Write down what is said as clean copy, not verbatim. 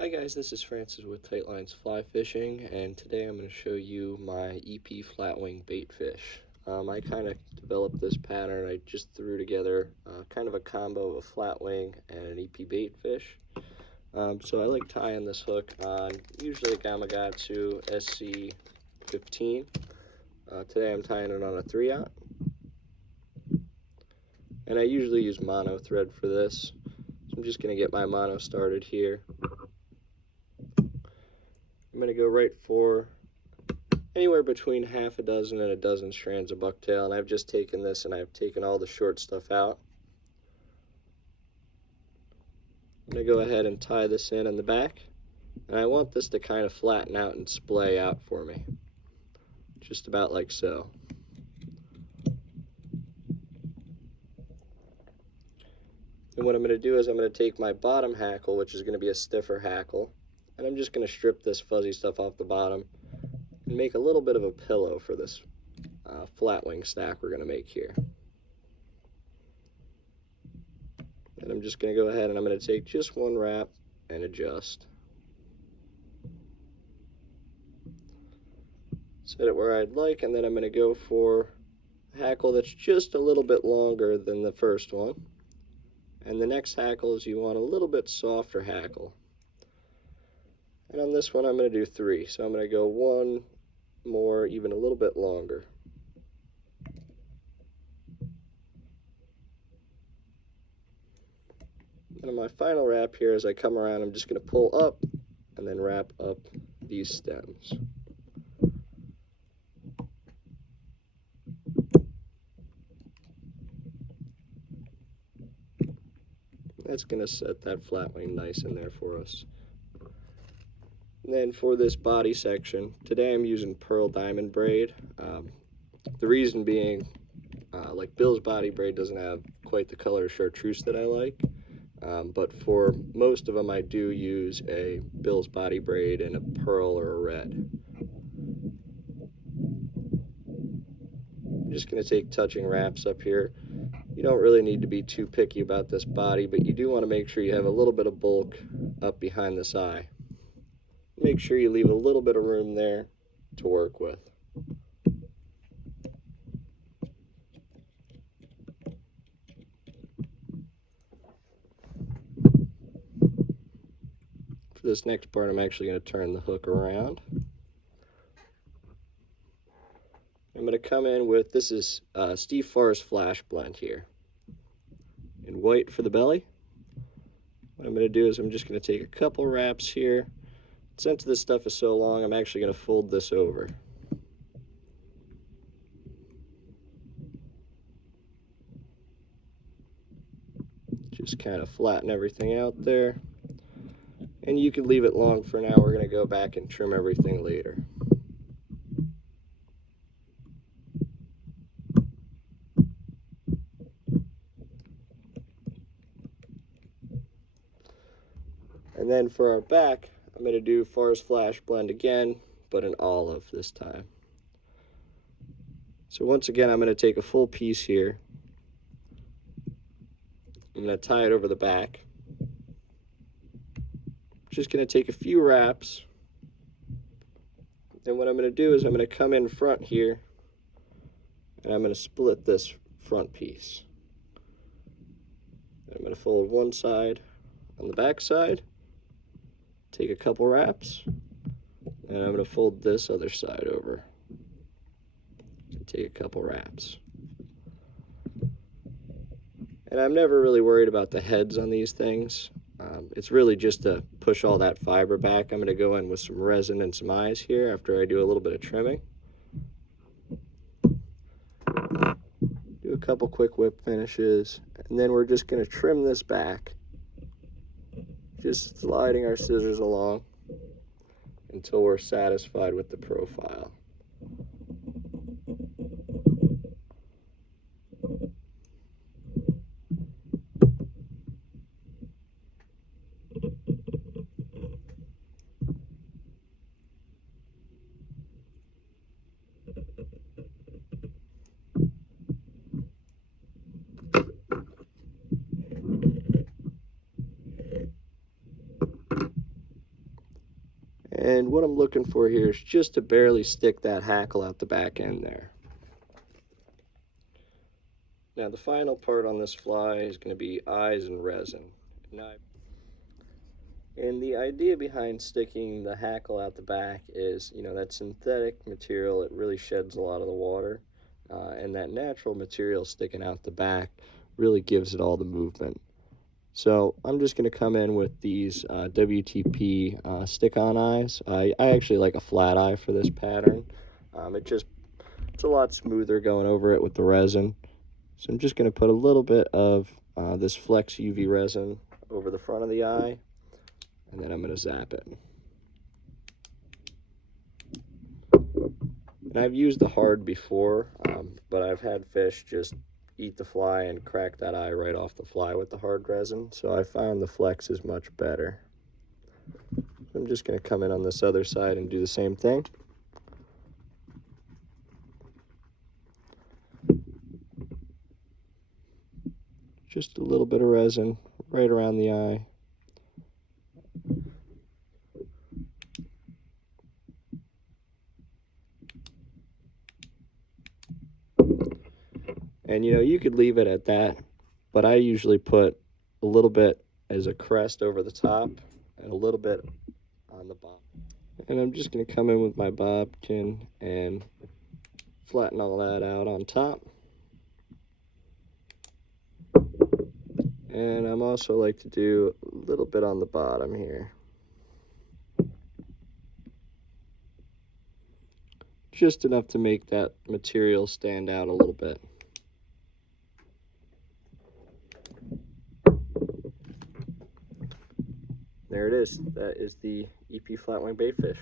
Hi guys, this is Francis with Tight Lines Fly Fishing, and today I'm going to show you my EP Flatwing Baitfish. I kind of developed this pattern. I just threw together kind of a combo of a flatwing and an EP baitfish. So I like tying this hook on usually a Gamakatsu SC 15. Today I'm tying it on a 3/0, and I usually use mono thread for this. So I'm just going to get my mono started here. I'm going to go right for anywhere between half a dozen and a dozen strands of bucktail, and I've just taken this and I've taken all the short stuff out. I'm going to go ahead and tie this in the back, and I want this to kind of flatten out and splay out for me, just about like so. And what I'm going to do is I'm going to take my bottom hackle, which is going to be a stiffer hackle, and I'm just going to strip this fuzzy stuff off the bottom and make a little bit of a pillow for this flatwing stack we're going to make here. And I'm just going to go ahead and I'm going to take just one wrap and adjust. Set it where I'd like, and then I'm going to go for a hackle that's just a little bit longer than the first one. And the next hackle is you want a little bit softer hackle. And on this one I'm going to do 3. So I'm going to go one more, even a little bit longer. And on my final wrap here, as I come around, I'm just going to pull up and then wrap up these stems. That's going to set that flatwing nice in there for us. And then for this body section, today I'm using pearl diamond braid. The reason being, like Bill's body braid doesn't have quite the color chartreuse that I like, but for most of them I do use a Bill's body braid in a pearl or a red. I'm just going to take touching wraps up here. You don't really need to be too picky about this body, but you do want to make sure you have a little bit of bulk up behind this eye. Make sure you leave a little bit of room there to work with. For this next part, I'm actually going to turn the hook around. I'm going to come in with, this is Steve Farr's Flash Blend here, in white for the belly. What I'm going to do is I'm just going to take a couple wraps here. Since this stuff is so long, I'm actually going to fold this over. Just kind of flatten everything out there. And you can leave it long for now. We're going to go back and trim everything later. And then for our back, I'm going to do Farr's Flash Blend again, but in olive this time. So once again, I'm going to take a full piece here. I'm going to tie it over the back. Just going to take a few wraps. And what I'm going to do is I'm going to come in front here, and I'm going to split this front piece. I'm going to fold one side on the back side, take a couple wraps, and I'm going to fold this other side over and take a couple wraps. And I'm never really worried about the heads on these things. It's really just to push all that fiber back. I'm going to go in with some resin and some eyes here after I do a little bit of trimming. Do a couple quick whip finishes, and then we're just going to trim this back, just sliding our scissors along until we're satisfied with the profile. And what I'm looking for here is just to barely stick that hackle out the back end there. Now the final part on this fly is going to be eyes and resin. And the idea behind sticking the hackle out the back is, that synthetic material, it really sheds a lot of the water. And that natural material sticking out the back really gives it all the movement. So I'm just going to come in with these WTP stick-on eyes. I actually like a flat eye for this pattern. It's a lot smoother going over it with the resin. So I'm just going to put a little bit of this Flex UV resin over the front of the eye, and then I'm going to zap it. And I've used the hard before, but I've had fish just eat the fly and crack that eye right off the fly with the hard resin, so I found the Flex is much better. I'm just going to come in on this other side and do the same thing. Just a little bit of resin right around the eye. And you could leave it at that, but I usually put a little bit as a crest over the top and a little bit on the bottom. And I'm just going to come in with my bobkin and flatten all that out on top. And I'm also like to do a little bit on the bottom here. Just enough to make that material stand out a little bit. There it is. That is the EP Flatwing Baitfish.